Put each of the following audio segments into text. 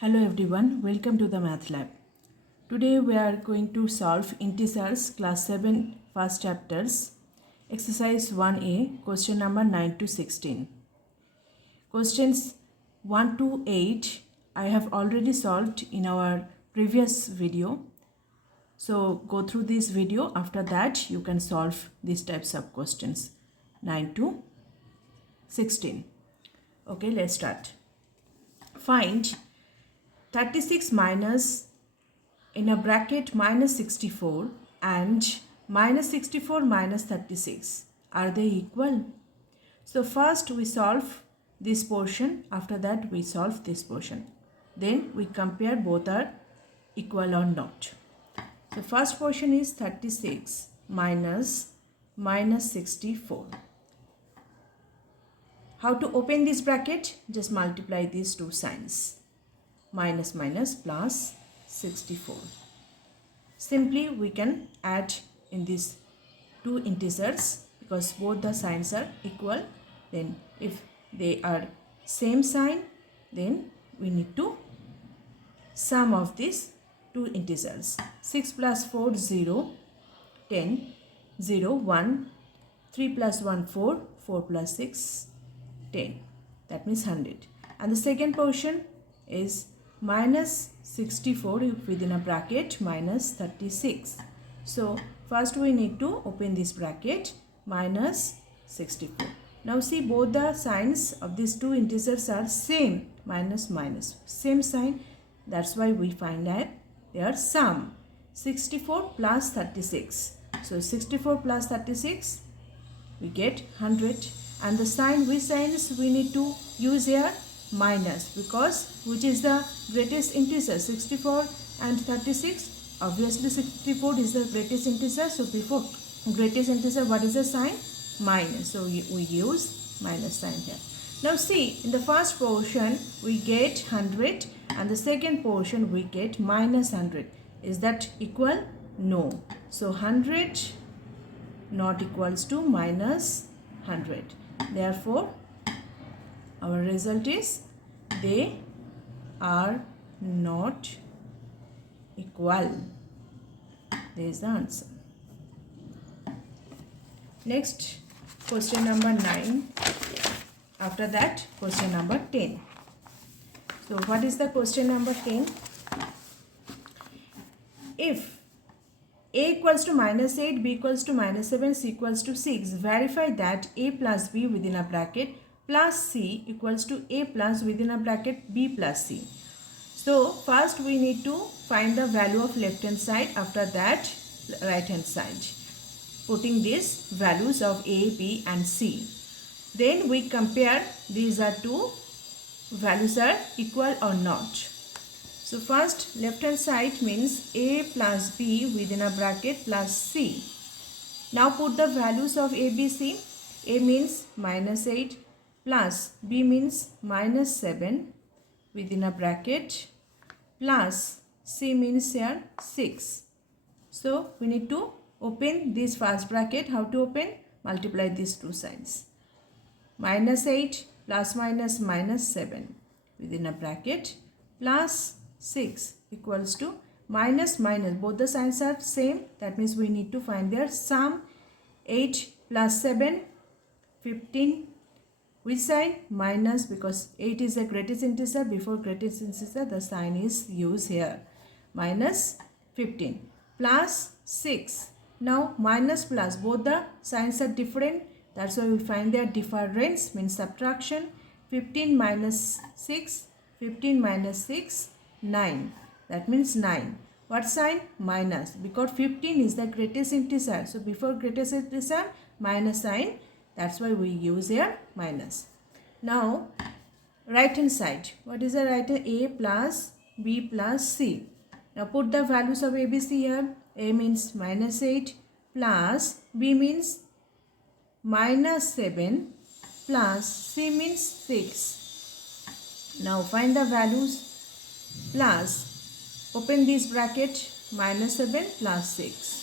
Hello everyone, welcome to the Math Lab. Today we are going to solve integers class 7 first chapters, exercise 1a, question number 9 to 16. Questions 1 to 8 I have already solved in our previous video. So go through this video, after that you can solve these types of questions 9 to 16. Okay, let's start. Find 36 minus in a bracket minus 64 and minus 64 minus 36. Are they equal? So first we solve this portion, after that we solve this portion. Then we compare both are equal or not. So first portion is 36 minus 64. How to open this bracket? Just multiply these two signs. Minus minus plus 64. Simply we can add in these two integers because both the signs are equal. Then if they are same sign, then we need to sum of these two integers. 6 plus 4 0, 10, 0, 1, 3 plus 1 4, 4 plus 6 10. That means 100. And the second portion is minus 64 within a bracket minus 36. So first we need to open this bracket minus 64. Now see, both the signs of these two integers are same, minus minus, same sign. That's why we find that they are sum. 64 plus 36. So 64 plus 36 we get 100. And the sign, which signs we need to use here? Minus, because which is the greatest integer? 64 and 36. Obviously 64 is the greatest integer, so before greatest integer what is the sign? Minus. So we use minus sign here. Now see, in the first portion we get 100 and the second portion we get minus 100. Is that equal? No. So 100 not equals to minus 100. Therefore, our result is they are not equal. There is the answer. Next, question number 9. After that, question number 10. So, what is the question number 10? If a equals to minus 8, b equals to minus 7, c equals to 6. Verify that a plus b within a bracket plus c equals to a plus within a bracket b plus c. So first we need to find the value of left hand side, after that right hand side. Putting these values of a, b and c. Then we compare these are two values are equal or not. So first left hand side means a plus b within a bracket plus c. Now put the values of a, b, c. A means minus 8 plus b means minus 7 within a bracket plus c means here 6. So we need to open this first bracket. How to open? Multiply these two sides. Minus 8 plus minus minus 7 within a bracket plus 6 equals to minus minus, both the signs are same, that means we need to find their sum. 8 plus 7 15, which sign? Minus, because 8 is the greatest integer, before greatest integer the sign is used here. Minus 15 plus 6. Now minus plus, both the signs are different, that's why we find their difference, means subtraction. 15 minus 6, 15 minus 6 9. That means 9. What sign? Minus. Because 15 is the greatest integer. So before greatest integer, minus sign. That's why we use here minus. Now, right hand side. What is the right hand? A plus B plus C. Now put the values of A, B, C here. A means minus 8 plus B means minus 7 plus C means 6. Now find the values. Plus, open this bracket, minus 7 plus 6.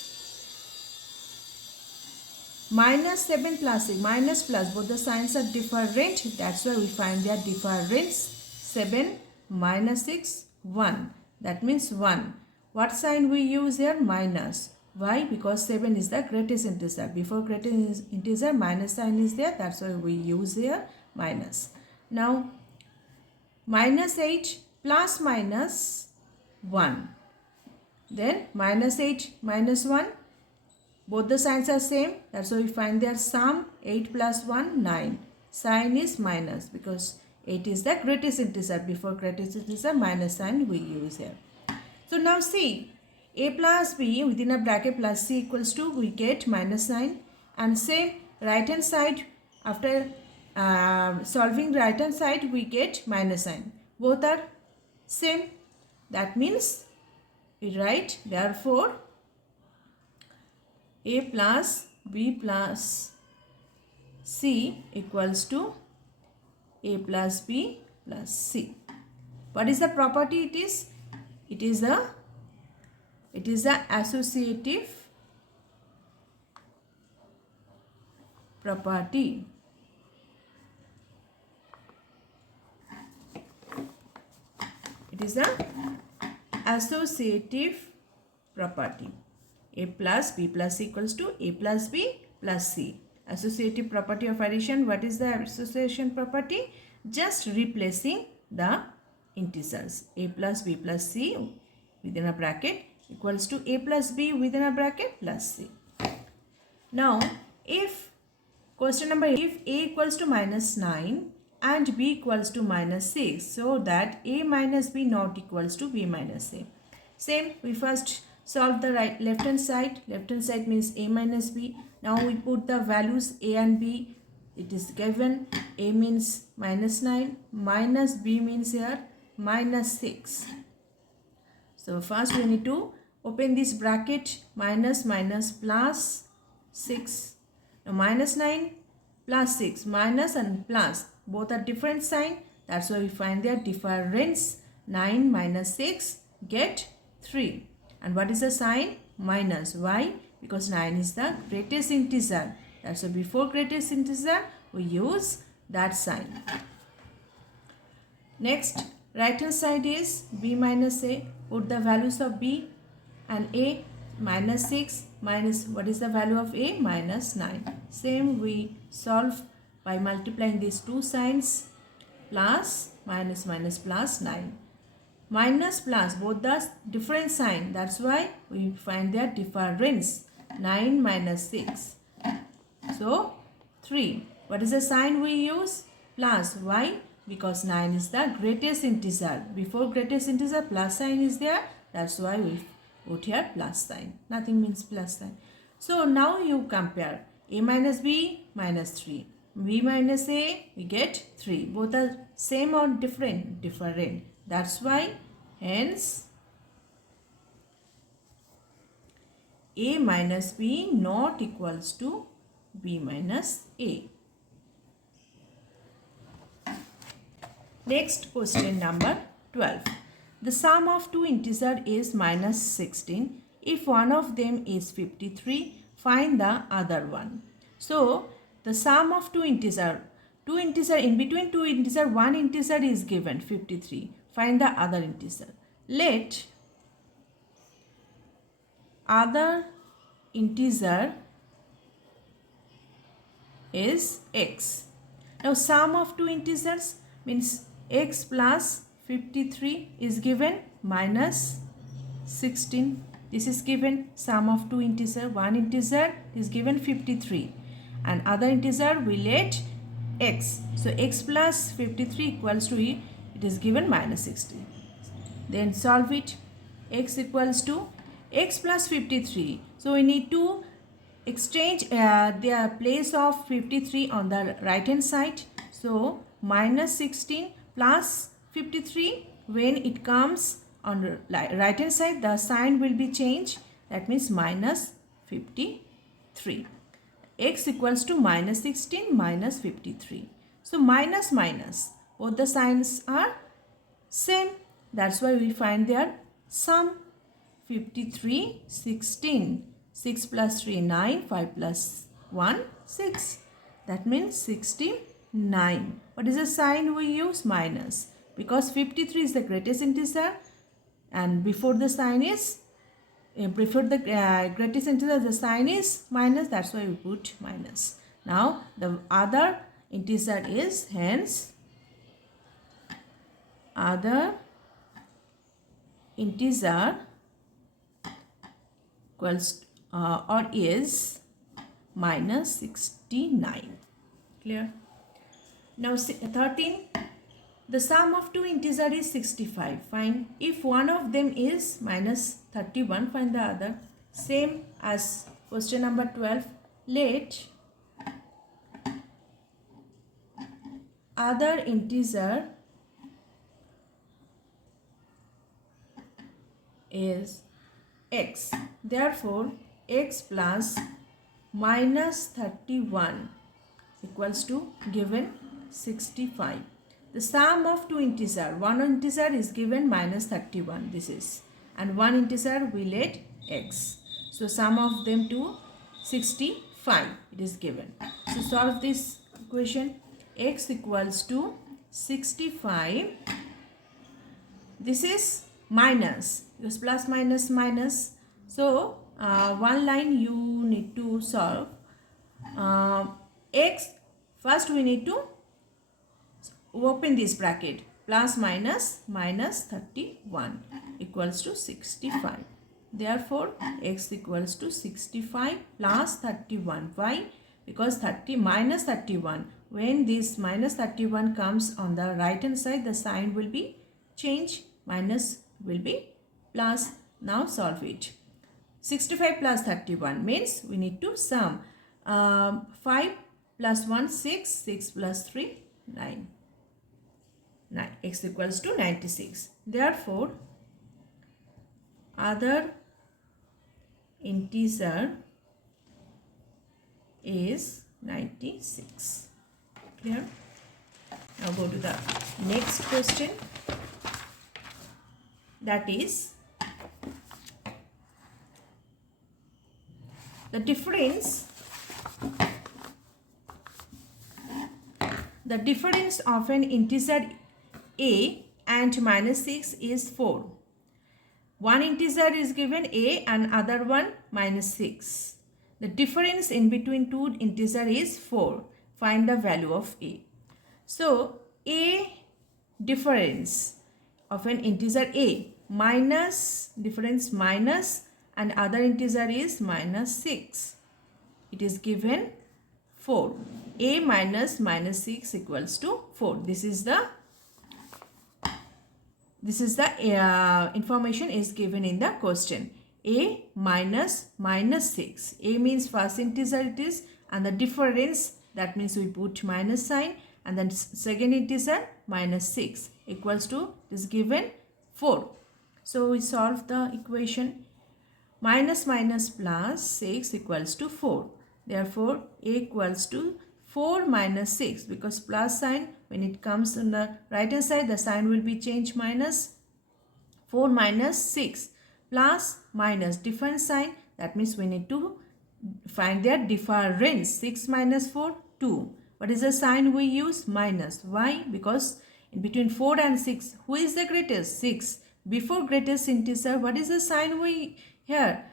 Minus 7 plus 6, minus plus, both the signs are different. That's why we find their difference. 7 minus 6, 1. That means 1. What sign we use here? Minus. Why? Because 7 is the greatest integer. Before greatest integer, minus sign is there. That's why we use here minus. Now, minus 8 plus minus 1. Then minus 8 minus 1. Both the signs are same. That's why we find their sum. 8 plus 1, 9. Sign is minus because 8 is the greatest integer. Before greatest integer, minus sign we use here. So now see, a plus b within a bracket plus c equals to, we get minus sign. And same right hand side, after solving right hand side, we get minus sign. Both are same. That means we write therefore a plus b plus c equals to a plus b plus c. What is the property it is? It is the associative property. It is the associative property. A plus b plus c equals to a plus b plus c. Associative property of addition. What is the association property? Just replacing the integers. A plus b plus c within a bracket equals to a plus b within a bracket plus c. Now, if question number, if a equals to minus 9 and b equals to minus 6, so that a minus b not equals to b minus a. Same, we first solve the left hand side. Left hand side means a minus b. Now we put the values a and b. It is given. A means minus 9, minus b means here minus 6. So first we need to open this bracket, minus minus plus 6. Now minus 9 plus 6, minus and plus both are different sign. That's why we find their difference. 9 minus 6 get 3. And what is the sign? Minus. Why? Because 9 is the greatest integer. That's why before greatest integer we use that sign. Next, right hand side is b minus a. Put the values of b and a. Minus 6 minus, what is the value of a? Minus 9. Same we solve by multiplying these two signs. Plus, minus, minus, plus 9. Minus plus, both the different sign. That's why we find their difference. 9 minus 6. So, 3. What is the sign we use? Plus. Why? Because 9 is the greatest integer. Before greatest integer, plus sign is there. That's why we put here plus sign. Nothing means plus sign. So, now you compare. A minus b minus 3. B minus a, we get 3. Both are same or different? Different. That's why, hence, a minus b not equals to b minus a. Next, question number 12. The sum of two integers is minus 16. If one of them is 53, find the other one. So, the sum of two integers, in between two integers, one integer is given 53. Find the other integer. Let other integer is x. Now, sum of two integers means x plus 53 is given minus 16. This is given sum of two integer. One integer is given 53 and other integer we let x. So x plus 53 equals to it is given minus 16. Then solve it. X equals to x plus 53. So we need to exchange the place of 53 on the right hand side. So minus 16 plus 53, when it comes on the right hand side, the sign will be changed. That means minus 53. X equals to minus 16 minus 53. So minus minus, both the signs are same. That's why we find their sum. 53, 16. 6 plus 3, 9. 5 plus 1, 6. That means 69. What is the sign we use? Minus. because 53 is the greatest integer and before the sign is before the greatest integer the sign is minus, that's why we put minus. Now the other integer is, hence other integer equals or is minus 69. Clear? Now 13, the sum of two integers is 65. Find if one of them is minus 31, find the other. Same as question number 12. Let other integer is x. Therefore, x plus minus 31 equals to given 65. The sum of two integer, one integer is given minus 31, this is, and one integer we let x. So sum of them to 65 it is given. So solve this equation. X equals to 65. This is minus, because plus minus minus. So one line you need to solve. X, first we need to open this bracket, plus minus minus 31 equals to 65. Therefore x equals to 65 plus 31. Why? Because 30 minus 31, when this minus 31 comes on the right hand side, the sign will be changed, minus will be plus. Now solve it. 65 plus 31 means we need to sum. 5 plus 1 6, 6 plus 3 9. 9. X equals to 96. Therefore other integer is 96. Clear? Now go to the next question. That is the difference of an integer a and minus 6 is 4. One integer is given a and other one minus 6. The difference in between two integers is 4. Find the value of a. So a difference of an integer a minus difference minus and other integer is minus 6. It is given 4. A minus minus 6 equals to 4. This is the information is given in the question. A minus minus 6. A means first integer it is, and the difference, that means we put minus sign, and then second integer minus 6 equals to, is given 4. So we solve the equation. Minus minus plus 6 equals to 4. Therefore a equals to 4 minus 6, because plus sign when it comes on the right hand side the sign will be changed, minus 4 minus 6 plus minus different sign, that means we need to find their difference. 6 minus 4 2. What is the sign we use? Minus. Why? Because in between 4 and 6 who is the greatest? 6. Before greatest integer what is the sign we here?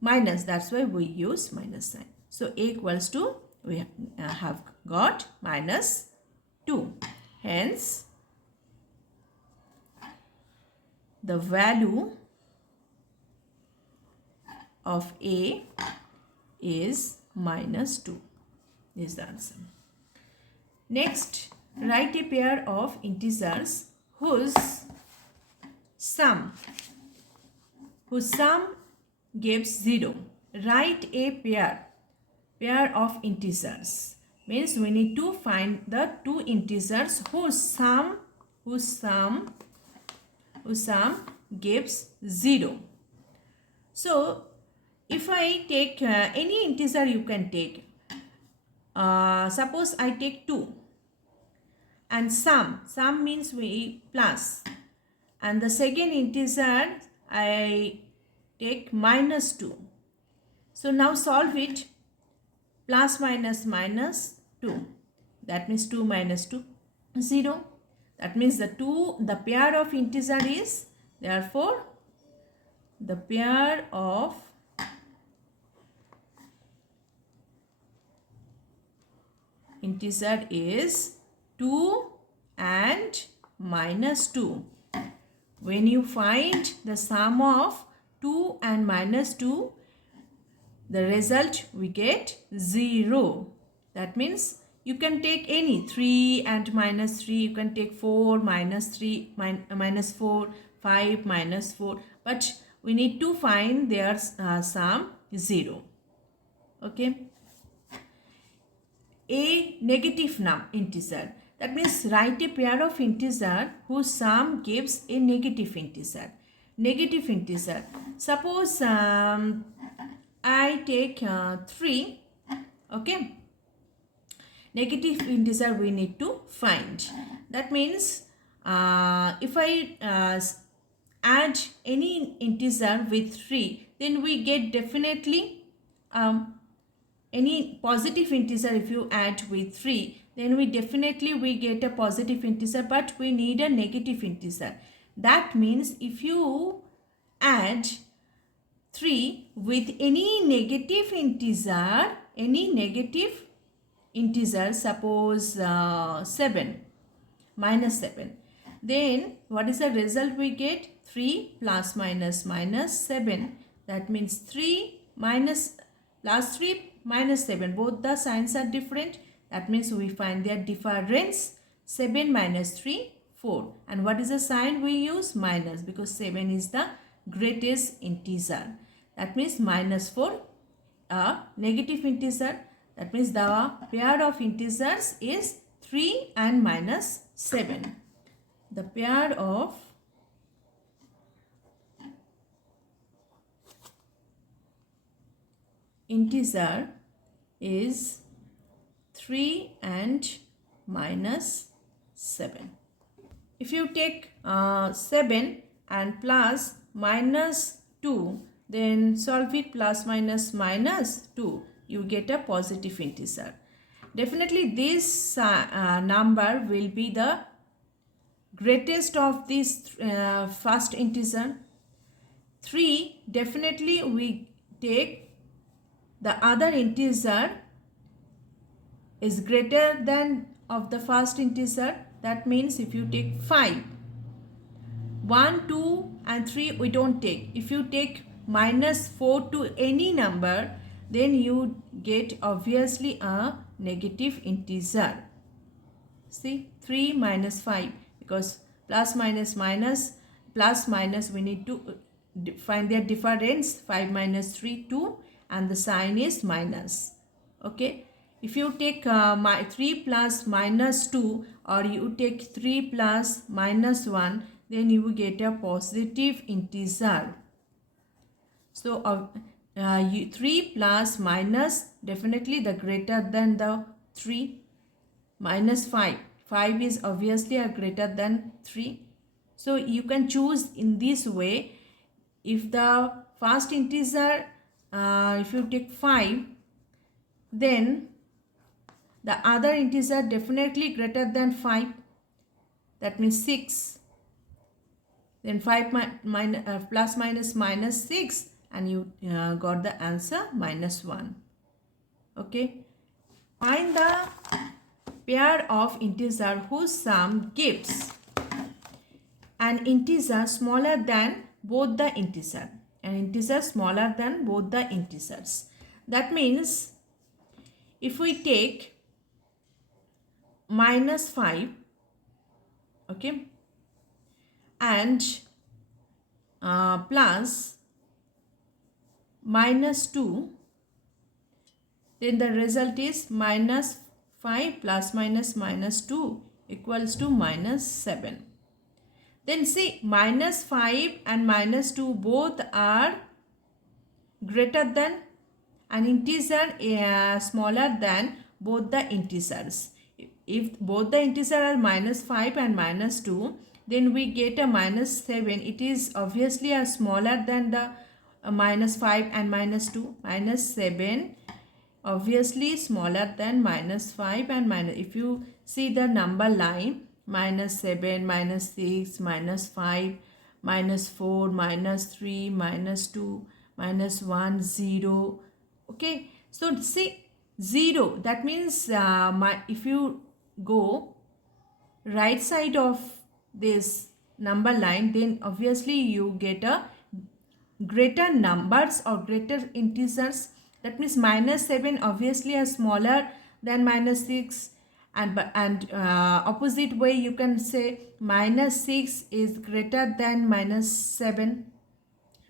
Minus. That's why we use minus sign. So a equals to, we have got minus 2. Hence the value of a is minus 2. This is the answer. Next, write a pair of integers whose sum gives 0. Write a pair of integers. Means we need to find the two integers whose sum gives 0. So if I take any integer you can take. Suppose I take 2 and sum means we plus, and the second integer I take minus 2. So now solve it. Plus minus minus 2, that means 2 minus 2 0, That means the pair of integer is, therefore the pair of integer is 2 and minus 2. When you find the sum of 2 and minus 2, the result we get 0. That means you can take any 3 and minus 3, you can take 4 minus 3 minus 4, 5 minus 4, but we need to find their sum 0. Okay. A negative integer. That means write a pair of integer whose sum gives a negative integer. Negative integer. Suppose I take 3. Okay. Negative integer we need to find. That means if I add any integer with 3, then we get definitely any positive integer. If you add with 3, then we get a positive integer, but we need a negative integer. That means if you add 3 with any negative integer, suppose 7, minus 7, then what is the result we get? 3 plus minus minus 7. That means 3 minus plus 3 minus 7. Both the signs are different. That means we find their difference. 7 minus 3, 4. And what is the sign we use? Minus, because 7 is the greatest integer. That means minus 4, a negative integer. That means the pair of integers is 3 and minus 7. The pair of integer is 3 and minus 7. If you take 7 and plus minus 2, then solve it plus minus minus 2, you get a positive integer. Definitely this number will be the greatest of this first integer. 3, definitely we take the other integer is greater than of the first integer. That means if you take 5, 1, 2 and 3 we don't take. If you take minus 4 to any number, then you get obviously a negative integer. See, 3 minus 5, because plus minus minus, plus minus we need to find their difference. 5 minus 3, 2, and the sign is minus. Okay. If you take 3 plus minus 2, or you take 3 plus minus 1, then you will get a positive integer. So 3 plus minus, definitely the greater than the 3, minus 5. 5 is obviously a greater than 3. So you can choose in this way. If the first integer, if you take 5, then the other integer definitely greater than 5. That means 6. Then 5 plus minus minus 6, and you got the answer minus 1. Okay. Find the pair of integer whose sum gives an integer smaller than both the integer. An integer smaller than both the integers. That means if we take minus 5, okay, and plus minus 2, then the result is minus 5 plus minus minus 2 equals to minus 7. Then see, minus 5 and minus 2 both are greater than an integer smaller than both the integers. If both the integers are minus 5 and minus 2, then we get a minus 7. It is obviously a smaller than the minus 5 and minus 2. Minus 7 obviously smaller than minus 5 and minus. If you see the number line, minus 7, minus 6, minus 5, minus 4, minus 3, minus 2, minus 1, 0. Okay, so see 0, that means if you go right side of this number line, then obviously you get a greater numbers or greater integers. That means minus 7 obviously are smaller than minus 6, and opposite way you can say minus 6 is greater than minus 7,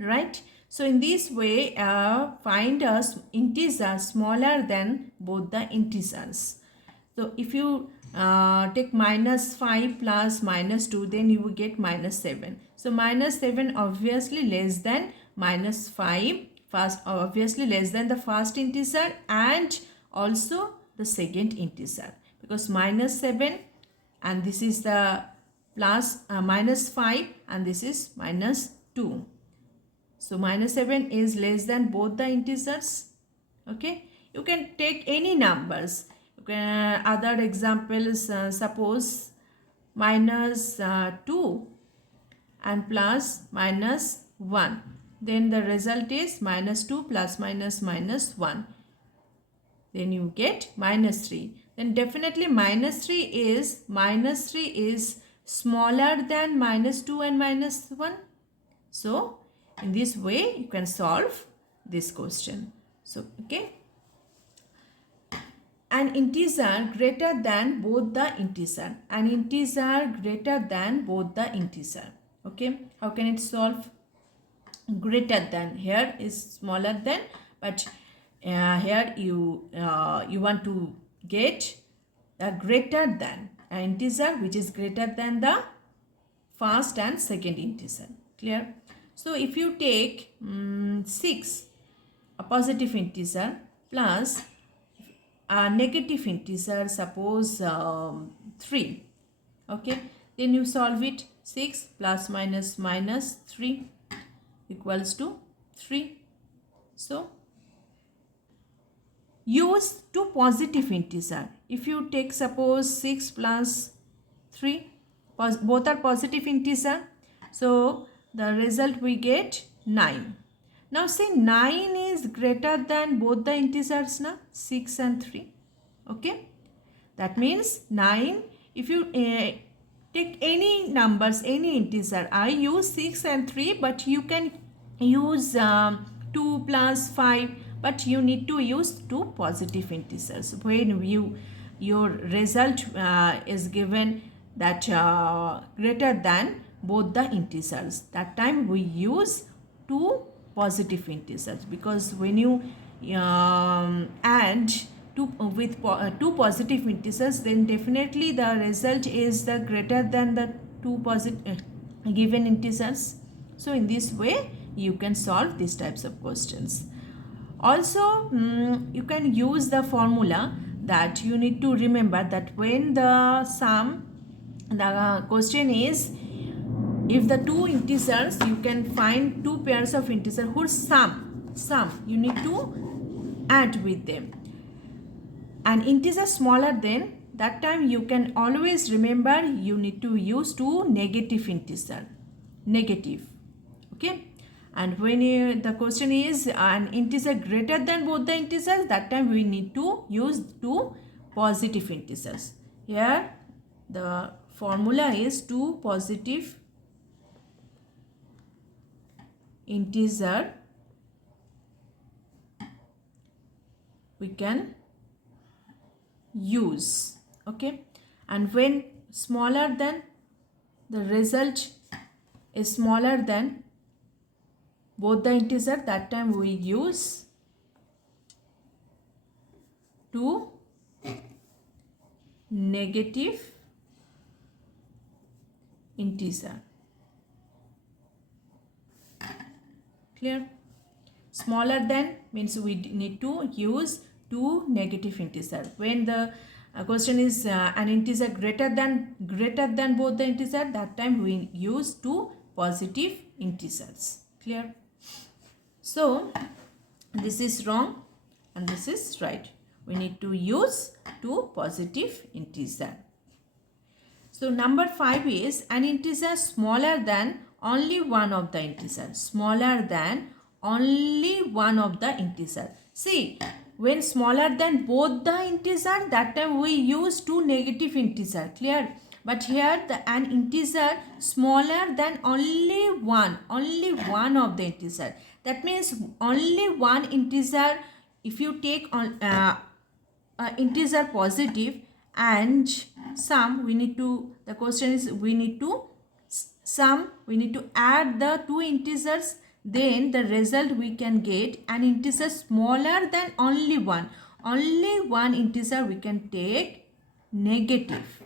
right? So in this way find a integer smaller than both the integers. So if you take minus 5 plus minus 2, then you will get minus 7. So minus 7 obviously less than minus 5, first obviously less than the first integer and also the second integer, because minus 7 and this is the plus minus 5 and this is minus 2. So minus 7 is less than both the integers. Okay, you can take any numbers. You can other examples, suppose minus 2 and plus minus 1. Then the result is minus 2 plus minus minus 1. Then you get minus 3. Then definitely minus 3 is smaller than minus 2 and minus 1. So in this way you can solve this question. So okay, an integer greater than both the integer, an integer greater than both the integer. Okay, how can it solve? Greater than, here is smaller than, but here you want to get a greater than, an integer which is greater than the first and second integer. Clear? So if you take 6, a positive integer, plus a negative integer, suppose 3. Okay, then you solve it. 6 plus minus minus 3 equals to 3. So use two positive integer. If you take suppose 6 plus 3, both are positive integer, so the result we get 9. Now say 9 is greater than both the integers, na, 6 and 3. Okay, that means 9, if you take any numbers, any integer, I use 6 and 3, but you can use 2 plus 5, but you need to use two positive integers. When your result is given that greater than both the integers, that time we use two positive integers, because when you add two positive integers, then definitely the result is the greater than the two positive given integers. So in this way you can solve these types of questions. Also you can use the formula that you need to remember, that when the question is, if the two integers, you can find two pairs of integers whose sum you need to add with them. An integer smaller than, that time you can always remember you need to use two negative integer, negative. Okay, and when the question is an integer greater than both the integers, that time we need to use two positive integers. Here the formula is two positive integer we can use. Okay, and when smaller than, the result is smaller than both the integer, that time we use two negative integer. Clear? Smaller than means we need to use two negative integer. When the question is an integer greater than both the integer, that time we use two positive integers. Clear? So this is wrong and this is right. We need to use two positive integer. So number 5 is an integer smaller than only one of the integer. Smaller than only one of the integer. See, when smaller than both the integer, that time we use two negative integer. Clear? But here an integer smaller than only one of the integer. That means only one integer. If you take on integer positive and sum, we need to, the question is we need to sum, we need to add the two integers, then the result we can get an integer smaller than only one integer we can take negative.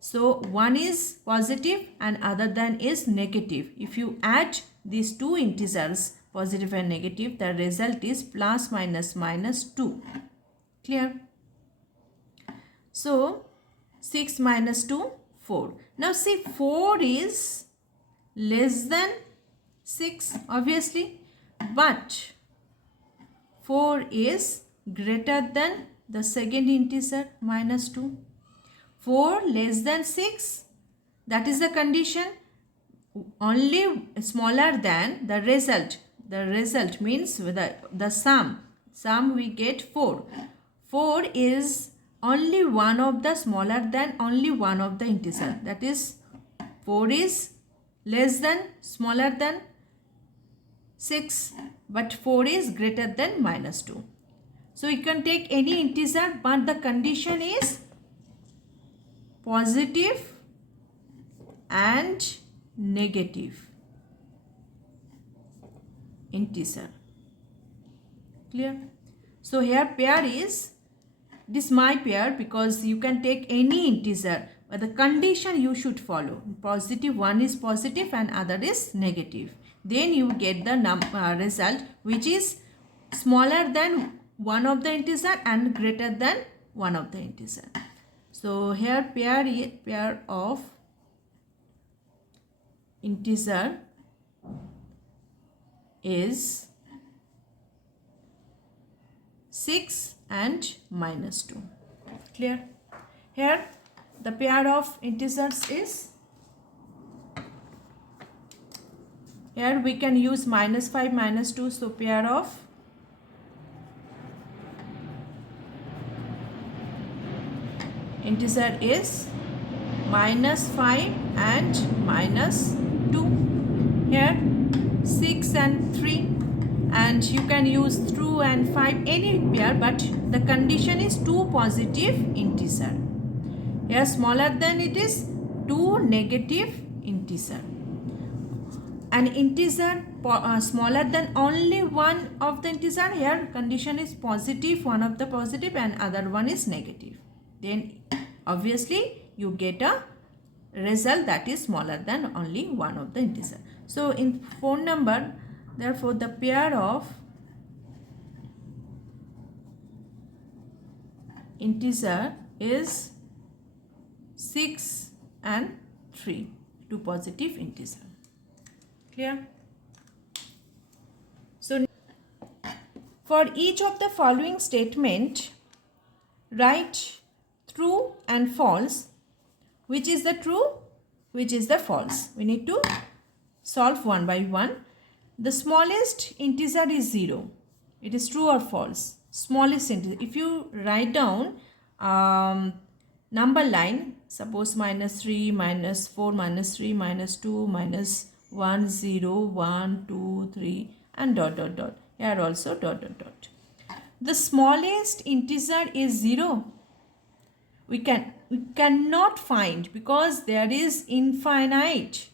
So one is positive and other than is negative. If you add these two integers positive and negative, the result is plus minus minus 2. Clear? So 6 minus 2, 4. Now see, 4 is less than 6 obviously, but 4 is greater than the second integer minus 2. 4 less than 6, that is the condition. Only smaller than the result. The result means the sum we get 4. 4 is only one of the smaller than only one of the integer. That is 4 is less than smaller than 6, but 4 is greater than minus 2. So you can take any integer, but the condition is positive and negative integer. Clear? So here pair is, this my pair because you can take any integer, but the condition you should follow. Positive, one is positive and other is negative. Then you get the result which is smaller than one of the integer and greater than one of the integer. So here pair of integer is 6 and minus 2. Clear? Here the pair of integers is, here we can use minus 5 minus 2. So pair of integer is minus 5 and minus 2. Here 6 and 3, and you can use 2 and 5, any pair, but the condition is 2 positive integer. Here smaller than it is 2 negative integer. An integer smaller than only one of the integer, here condition is positive, one of the positive and other one is negative. Then obviously you get a result that is smaller than only one of the integer. So in phone number, therefore the pair of integer is 6 and 3, two positive integer. Clear? So for each of the following statement, write true and false. Which is the true, which is the false. We need to solve one by one. The smallest integer is 0. It is true or false. Smallest integer. If you write down number line, suppose minus 3, minus 4, minus 3, minus 2, minus 1, 0, 1, 2, 3 and dot dot dot. Here also dot dot dot. The smallest integer is 0. We cannot find because there is infinite.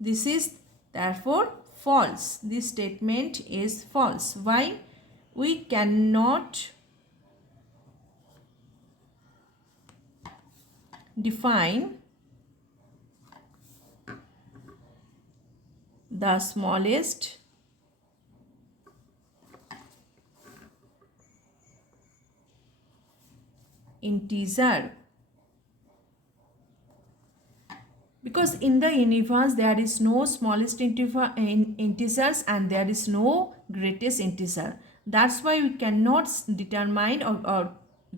This is therefore false. This statement is false. Why? We cannot define the smallest integer, because in the universe there is no smallest integers and there is no greatest integer. That's why we cannot determine or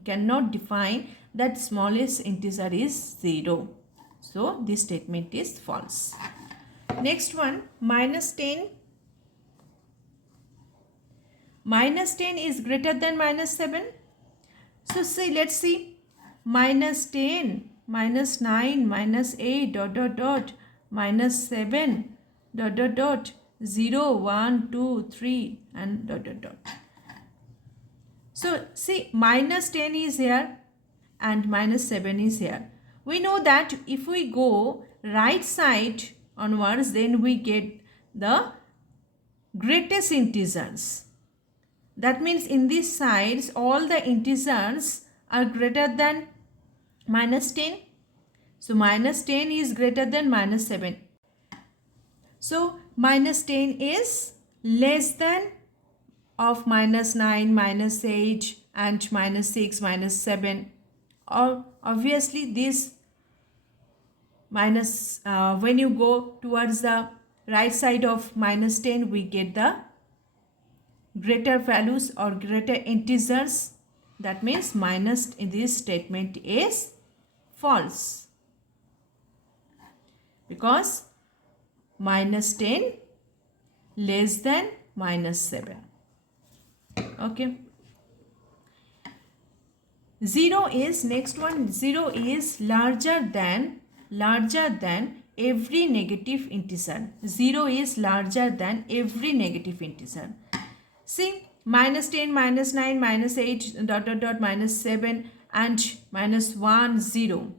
cannot define that smallest integer is 0. So this statement is false. Next one, minus 10. Minus 10 is greater than minus 7. So see, let's see. Minus 10, minus 9, minus 8, dot, dot, dot, minus 7, dot, dot, dot, 0, 1, 2, 3, and dot, dot, dot. So see, minus 10 is here and minus 7 is here. We know that if we go right side onwards, then we get the greatest integers. That means in these sides, all the integers are greater than minus 10. So minus 10 is greater than minus 7. So minus 10 is less than of minus 9, minus 8 and minus 6, minus 7. Or obviously this minus, when you go towards the right side of minus 10, we get the greater values or greater integers. That means minus in this statement is false, because minus 10 less than minus 7. Okay. 0 is next one. 0 is larger than every negative integer. 0 is larger than every negative integer. See, minus 10, minus 9, minus 8, dot, dot, dot, minus 7 and minus 1, 0.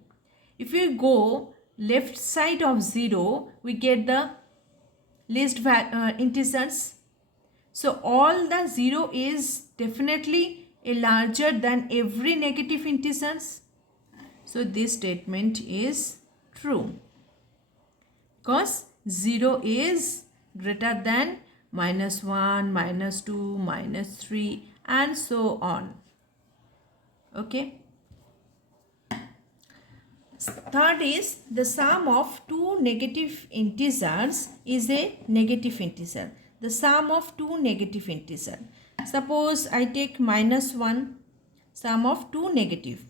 If we go left side of 0, we get the least integers. So all the 0 is definitely a larger than every negative integers. So this statement is true, because 0 is greater than minus 1, minus 2, minus 3 and so on. Okay. Third is the sum of two negative integers is a negative integer. The sum of two negative integers. Suppose I take minus 1, sum of two negative,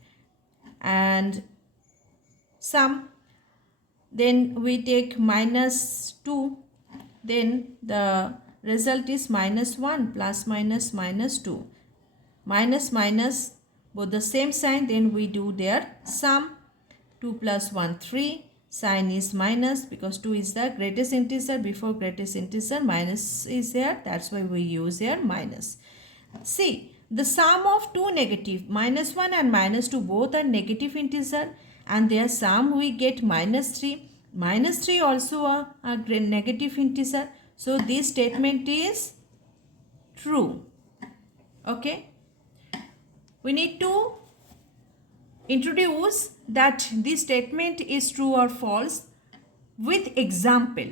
and sum, then we take minus 2, then the result is minus 1 plus minus minus 2. Minus minus both the same sign, then we do their sum. 2 plus 1, 3. Sign is minus because 2 is the greatest integer. Before greatest integer, minus is there. That's why we use here minus. See, the sum of two negative, minus 1 and minus 2, both are negative integer, and their sum we get minus 3. Minus 3 also a negative integer. So this statement is true. Okay. We need to introduce that this statement is true or false with example.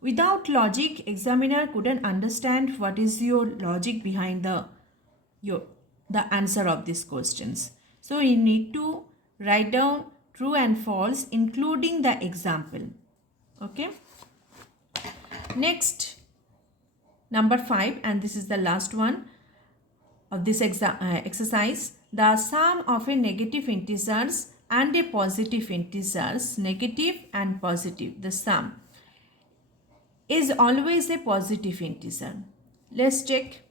Without logic, examiner couldn't understand what is your logic behind the answer of these questions. So you need to write down true and false including the example. Okay. Next, number 5, and this is the last one of this exercise. The sum of a negative integers and a positive integers, negative and positive, the sum is always a positive integer. Let's check.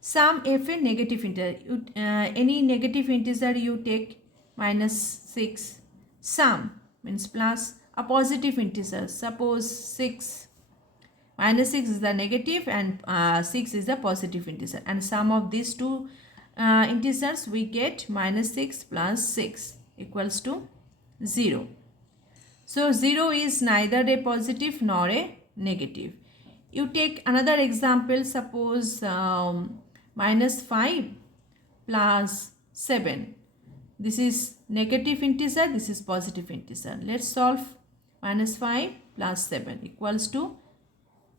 Sum of a negative integer. Any negative integer you take, minus 6. Sum means plus a positive integer. Suppose 6. Minus 6 is the negative and 6 is the positive integer. And sum of these two integers we get minus 6 plus 6 equals to 0. So 0 is neither a positive nor a negative. You take another example. Suppose minus 5 plus 7. This is negative integer, this is positive integer. Let's solve. Minus 5 plus 7 equals to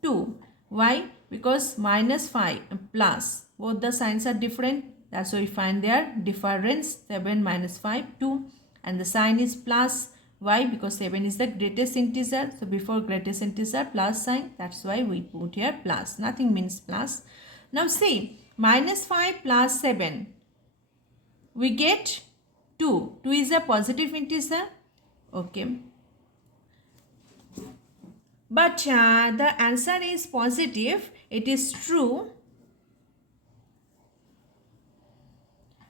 2. Why? Because minus 5 and plus, both the signs are different. That's why we find their difference. 7 minus 5, 2. And the sign is plus. Why? Because 7 is the greatest integer. So before greatest integer, plus sign. That's why we put here plus. Nothing means plus. Now see, minus 5 plus 7. we get 2. 2 is a positive integer. Okay. But the answer is positive. It is true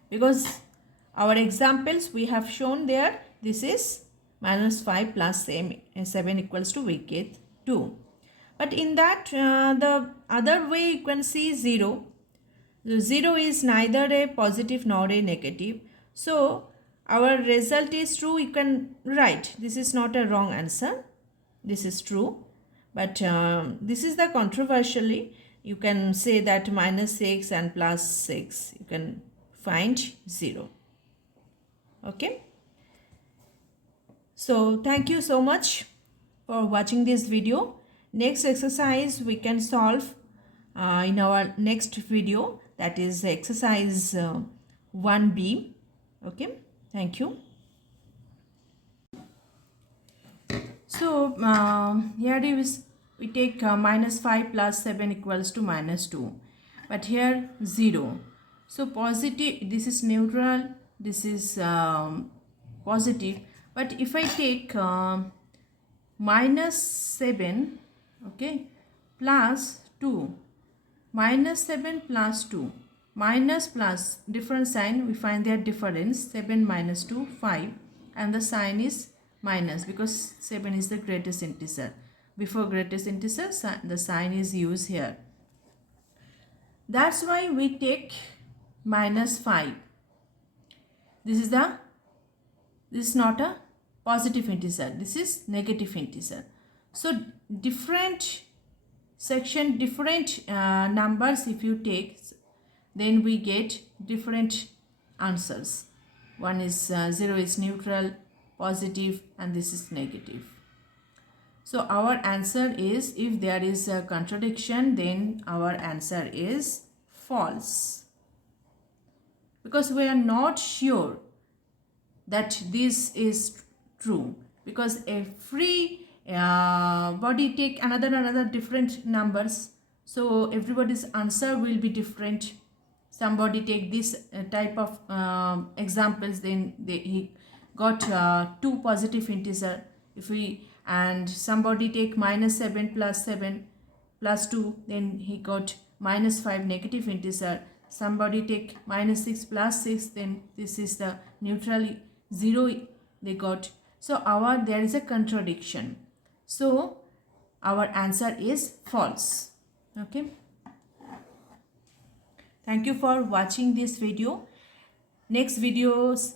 because our examples we have shown there. This is minus 5 plus 7 equals to we get 2. But in that the other way you can see 0. The 0 is neither a positive nor a negative. So our result is true. You can write this is not a wrong answer. This is true. But this is the controversially. You can say that minus 6 and plus 6. You can find 0. Okay. So thank you so much for watching this video. Next exercise we can solve in our next video, that is exercise 1b. Okay, thank you. So here is we take minus 5 plus 7 equals to minus 2, but here 0. So positive, this is neutral, this is positive. But if I take minus 7, okay, plus 2, minus 7 plus 2, minus plus, different sign, we find their difference, 7 minus 2, 5, and the sign is minus because 7 is the greatest integer. Before greatest integer, the sign is used here. That's why we take minus 5. This is not a positive integer, this is negative integer. So different section, different numbers if you take, then we get different answers. One is 0 is neutral, positive, and this is negative. So our answer is, if there is a contradiction, then our answer is false, because we are not sure that this is true, because every body take another different numbers, so everybody's answer will be different. Somebody take this type of examples, then he got 2 positive integer. If we, and somebody take minus 7 plus 2, then he got minus 5 negative integer. Somebody take minus 6 plus 6, then this is the neutral 0 they got. So there is a contradiction. So our answer is false. Okay. Thank you for watching this video. Next videos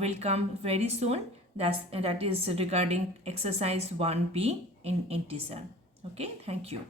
will come very soon. That is regarding exercise 1b in integer. Okay, thank you.